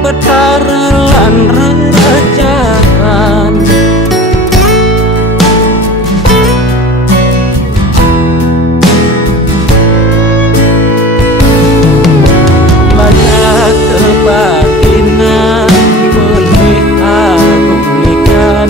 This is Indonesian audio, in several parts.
betara lan rerajaan. Banyak kebatinan boleh aku pulihkan.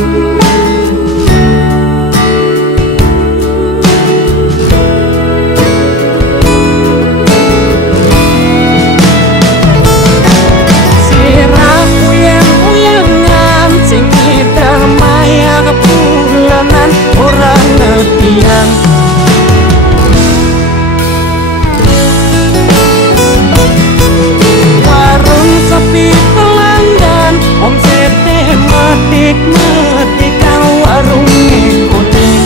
Orang netiang warung sepi pelanggan, omsete metik kau warung kuning.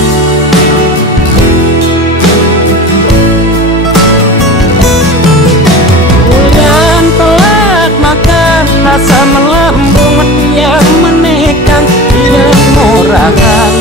Bulan telat makan rasa melambung, tiang menekan tiang murahan.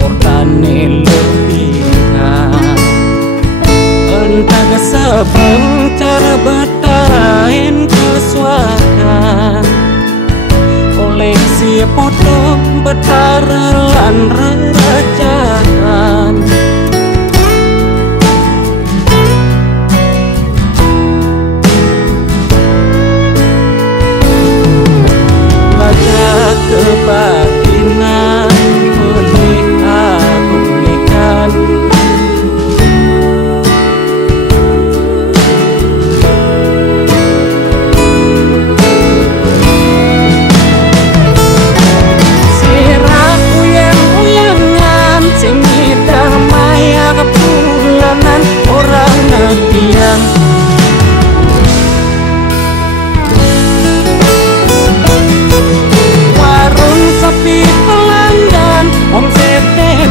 Portane lebihan entah kesebang cara betain kesuatan. Koleksi foto betara lan rerajaan. Baca kebatinan warung sepi pelanggan, omsete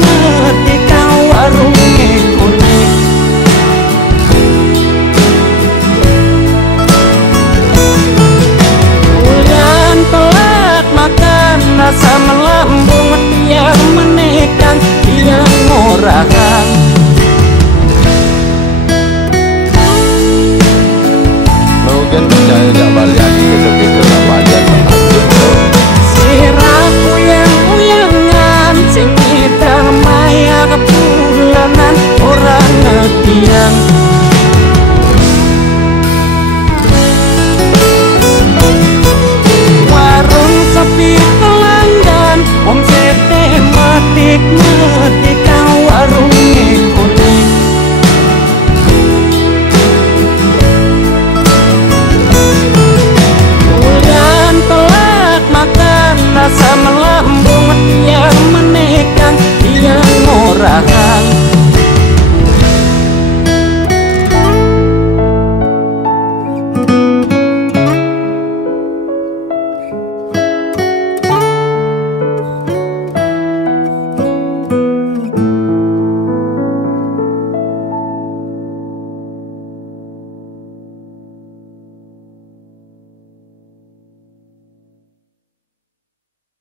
metik kau warung kuning. Bulan telat makan rasa melambung, tiang menekan tiang murahan. Logan percaya tak balik kita tak balik siraku yang uyangan, sing ngidang maya kepulanan orang ngetiang.